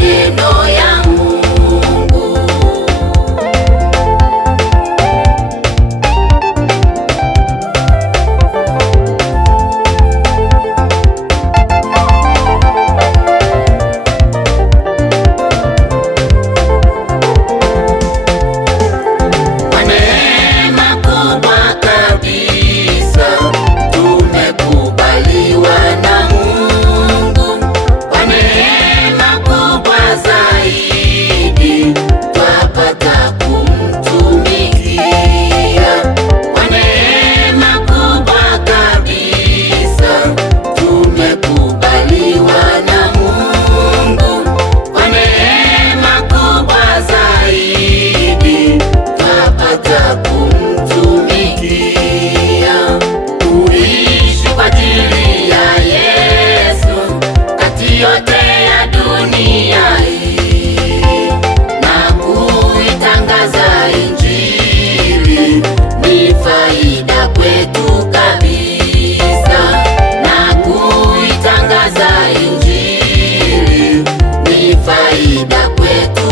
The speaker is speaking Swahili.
maneno ya Mungu. Kwa neema kubwa kabisa tumekubaliwa na Mungu. Kwa neema kubwa zaidi twapata kumtumikia. Kwa neema kubwa kabisa tumekubaliwa na Mungu. Kwa neema kubwa zaidi twapata kumtumikia. Kuishi kwa ajili ya Yesu kati yote ya dunia hii na kuitangaza Injili ni faida kwetu kabisa. Na kuitangaza Injili ni faida kwetu